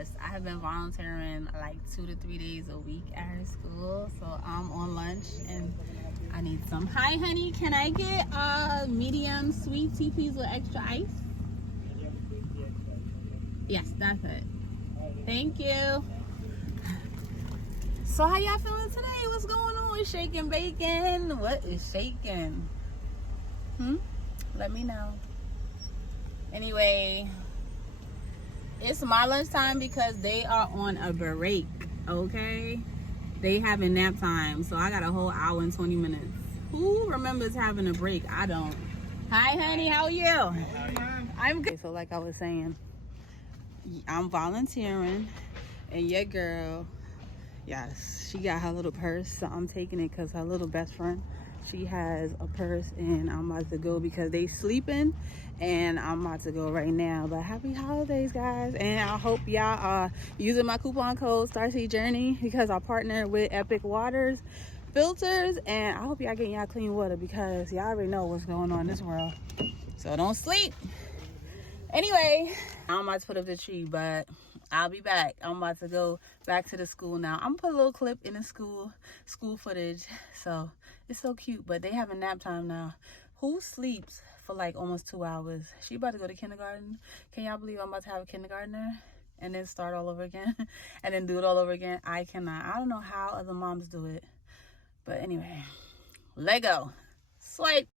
yes, I have been volunteering like 2 to 3 days a week at her school. So I'm on lunch and I need some. Hi, honey. Can I get medium sweet tea, please, with extra ice? Yes, that's it. Thank you. So how y'all feeling today? What's going on with shaking bacon? What is shaking? Let me know. Anyway, it's my lunchtime because they are on a break, okay? They having nap time, so I got a whole hour and 20 minutes. Who remembers having a break? I don't. Hi, honey, how are you? I'm good. So like I was saying, I'm volunteering, and your girl, yes, she got her little purse, so I'm taking it because her little best friend, she has a purse, and I'm about to go because they sleeping, and I'm about to go right now. But happy holidays, guys, and I hope y'all are using my coupon code Starseed Journey because I partner with Epic Waters Filters, and I hope y'all getting y'all clean water because y'all already know what's going on in this world. So don't sleep. Anyway, I'm about to put up the tree, but I'll be back. I'm about to go back to the school now. I'm gonna put a little clip in the school footage. So it's so cute, but they have a nap time now. Who sleeps for like almost 2 hours? She about to go to kindergarten. Can y'all believe I'm about to have a kindergartner and then start all over again and then do it all over again? I cannot. I don't know how other moms do it. But anyway, Lego. Swipe.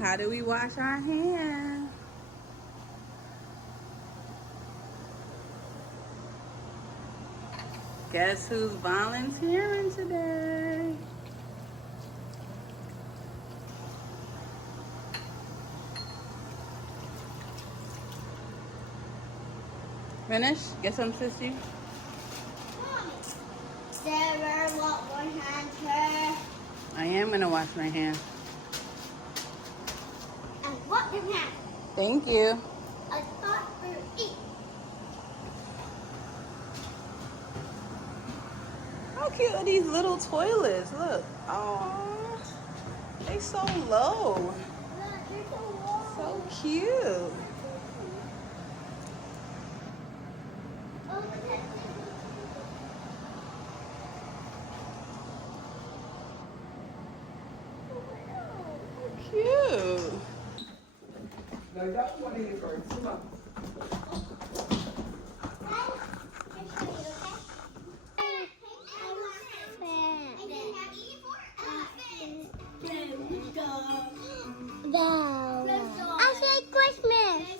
How do we wash our hands? Guess who's volunteering today? Finish? Get some tissue? Sarah, what one hand her? I am gonna wash my hands. And what one hand? Thank you. A thought for each. How cute are these little toilets? Look. Oh, they so low. So cute. Cute. No, that one is for Suma. I say Christmas.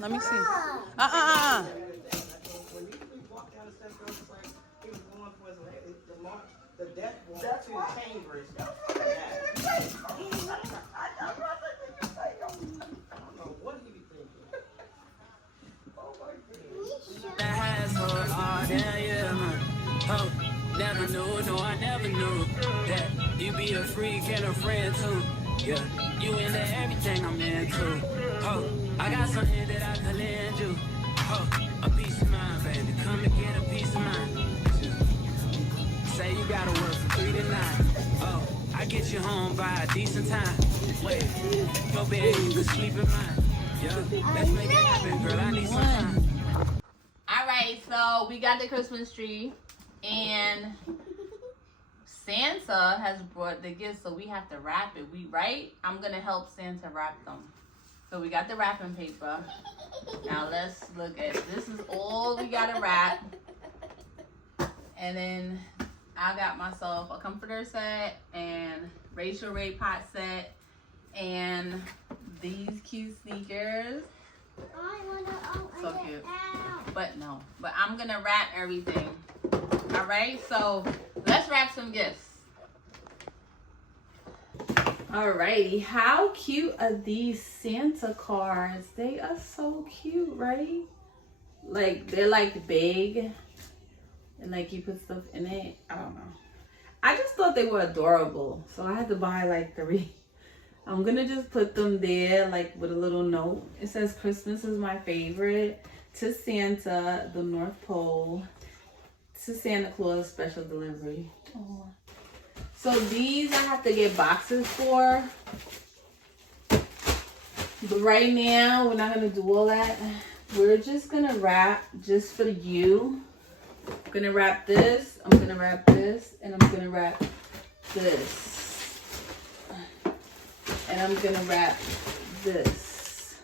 Let me see. When we walked down the steps, it was like he was going for the death walk to Cambridge. I don't know what he be thinking. Oh my goodness. Oh, never knew, no, I never knew that you be a freak and a friend too. Yeah, you into everything I'm into. Oh, I got something that I can lend you. Oh, a piece of mind, baby. Come and get a piece of decent time. Wait, your bed, you can sleep in mine. Yeah, let's make it happen, girl. I need some time. Alright, so we got the Christmas tree and Santa has brought the gifts, so we have to wrap it. Right? I'm gonna help Santa wrap them. So we got the wrapping paper. Now let's look at this. Is all we gotta wrap. And then I got myself a comforter set and Rachael Ray pot set and these cute sneakers. I wanna open So it cute. out. But I'm gonna wrap everything. Alright, so let's wrap some gifts. Alrighty, how cute are these Santa cards? They are so cute, right? Like, they're like big and like you put stuff in it. I don't know. I just thought they were adorable, so I had to buy like 3. I'm gonna just put them there like with a little note. It says Christmas is my favorite. To Santa, the North Pole. To Santa Claus, special delivery. Oh. So these I have to get boxes for. But right now, we're not gonna do all that. We're just gonna wrap just for you. I'm gonna wrap this, I'm gonna wrap this, and I'm gonna wrap this. And I'm gonna wrap this.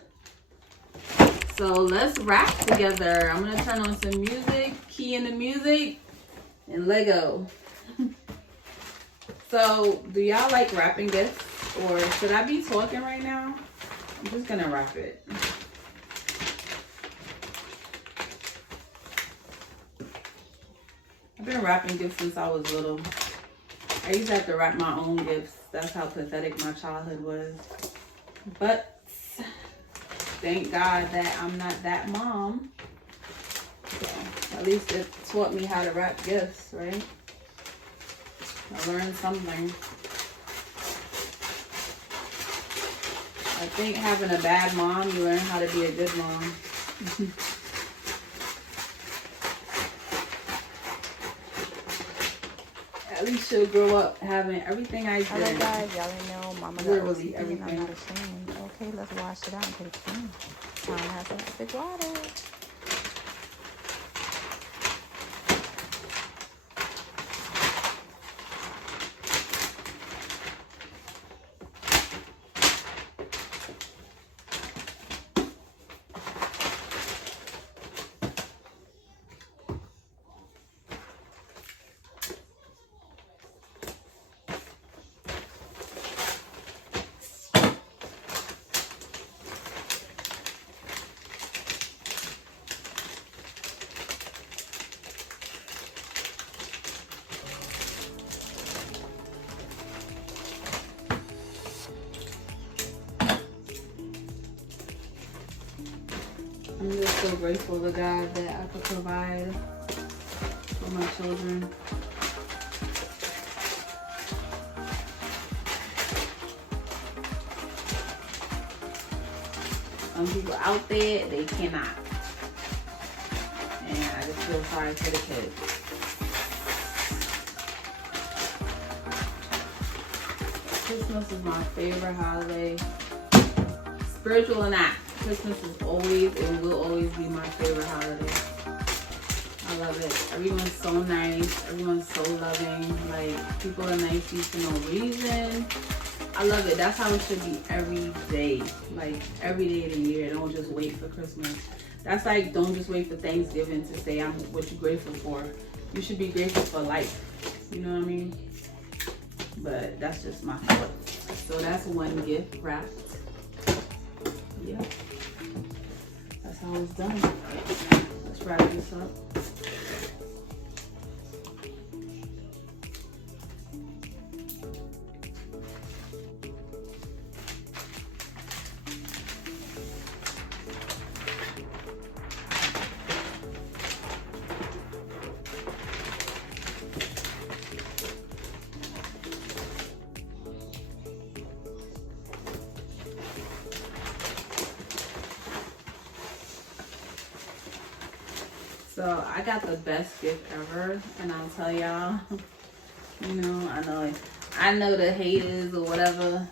So let's wrap together. I'm gonna turn on some music, key in the music, and Lego. So do y'all like wrapping gifts? Or should I be talking right now? I'm just gonna wrap it. I've been wrapping gifts since I was little. I used to have to wrap my own gifts. That's how pathetic my childhood was. But thank God that I'm not that mom. So at least it taught me how to wrap gifts, right? I learned something. I think having a bad mom, you learn how to be a good mom. At least she'll grow up having everything I did. Hello guys, y'all didn't know Mama got Literally OCD. everything. I'm not ashamed. Okay, let's wash it out and put it clean. Time to have some big water. I'm just so grateful to God that I could provide for my children. Some people out there, they cannot. And I just feel sorry for the kids. Christmas is my favorite holiday. Spiritual or not, Christmas is always and will always be my favorite holiday. I love it. Everyone's so nice. Everyone's so loving. Like, people are nice to you for no reason. I love it. That's how it should be every day. Like, every day of the year. Don't just wait for Christmas. That's like, don't just wait for Thanksgiving to say what you're grateful for. You should be grateful for life. You know what I mean? But that's just my thought. So that's one gift wrapped. Yeah. That's how it's done. Let's wrap this up. So I got the best gift ever, and I'll tell y'all, you know, I know I know the haters or whatever,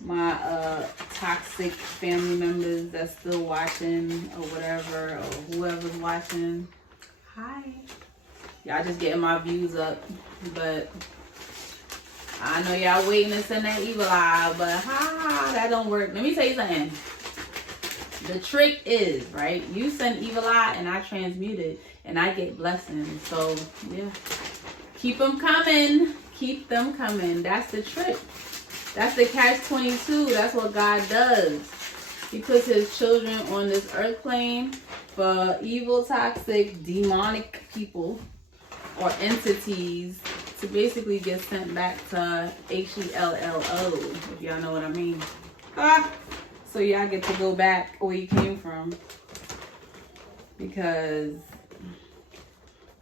my toxic family members that's still watching or whatever, or whoever's watching. Hi. Y'all just getting my views up, but I know y'all waiting to send that evil eye, but that don't work. Let me tell you something. The trick is, right, you send evil eye and I transmute it and I get blessings. So yeah, keep them coming. Keep them coming. That's the trick. That's the catch-22. That's what God does. He puts his children on this earth plane for evil, toxic, demonic people or entities to basically get sent back to HELLO, if y'all know what I mean. So y'all get to go back where you came from. Because,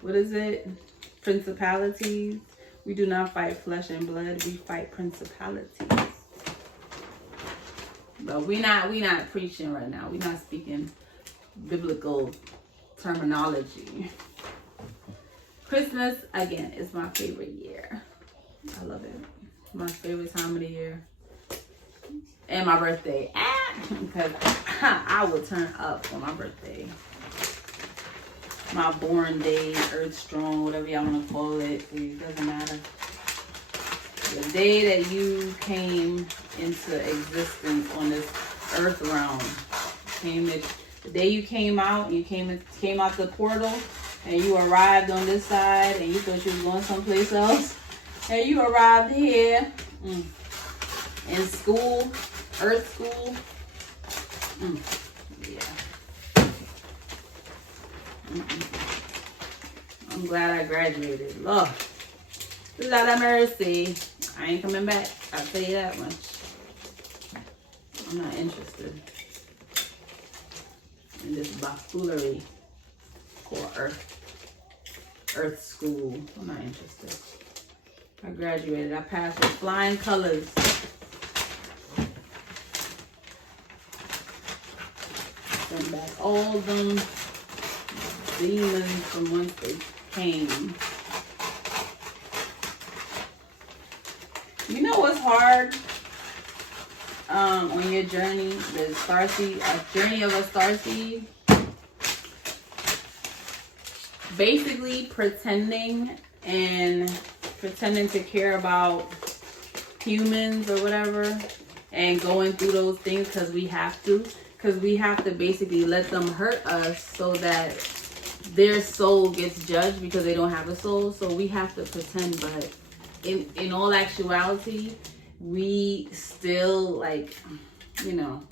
what is it? Principalities. We do not fight flesh and blood. We fight principalities. But we not preaching right now. We're not speaking biblical terminology. Christmas, again, is my favorite year. I love it. My favorite time of the year. And my birthday. Because I will turn up on my birthday. My born day, earth strong, whatever y'all want to call it. It doesn't matter. The day that you came into existence on this earth realm. The day you came out, you came out the portal, and you arrived on this side, and you thought you was going someplace else. And you arrived here in school, earth school. Yeah. I'm glad I graduated. Lord of mercy. I ain't coming back. I'll tell you that much. I'm not interested in this buffoonery called Earth School. I'm not interested. I graduated. I passed with flying colors. Send back all them demons from whence they came. You know what's hard on your journey, the Starseed, a journey of a Starseed? Basically pretending to care about humans or whatever and going through those things because we have to. Because we have to basically let them hurt us so that their soul gets judged because they don't have a soul. So we have to pretend, but in all actuality, we still, like, you know,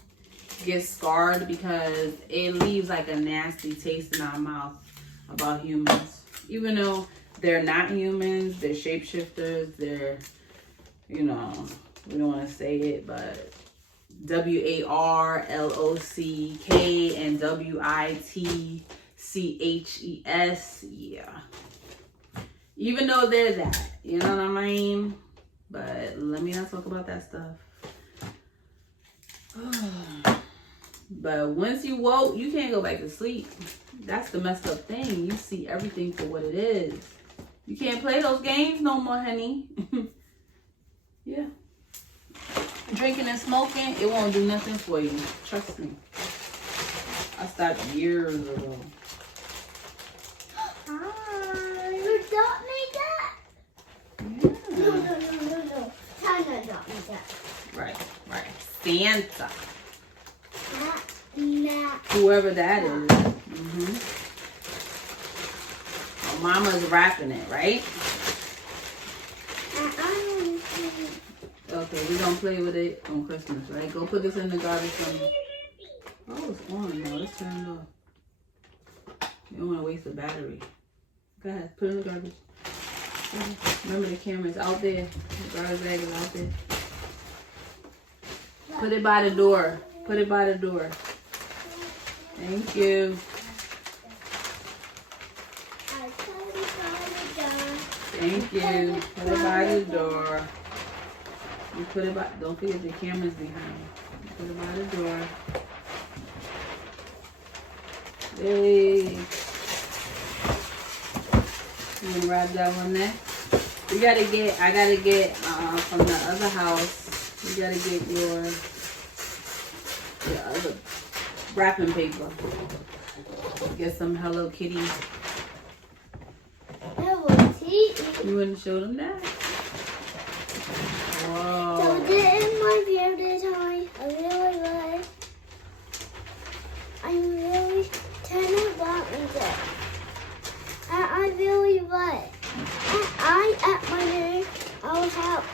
get scarred because it leaves like a nasty taste in our mouth about humans. Even though they're not humans, they're shapeshifters, they're, you know, we don't want to say it, but WARLOCK and WITCHES, yeah. Even though they're that, you know what I mean? But let me not talk about that stuff. But once you woke, you can't go back to sleep. That's the messed up thing. You see everything for what it is. You can't play those games no more, honey. Yeah. Drinking and smoking, it won't do nothing for you. Trust me. I stopped years ago. You taught me that? Yeah. No. Tana taught me that. Right. Santa. Nah. Whoever that is. Well, Mama's rapping it, right? Okay, we don't play with it on Christmas, right? Go put this in the garbage for me. Oh, it's on now. Let's turn it off. You don't want to waste the battery. Go ahead, put it in the garbage. Remember the camera's out there. The garbage bag is out there. Put it by the door. Put it by the door. Thank you. Thank you. Put it by the door. You put it by, don't forget the camera's behind. You put it by the door. Hey. You wanna wrap that one next? You gotta get, I gotta get from the other house, you gotta get your other wrapping paper. Get some Hello Kitty. Hello Kitty. You wanna show them that? Whoa. So this is my beauty toy. I really like. I'm really turning buttons it. And I really like. And I at my name, I'll help.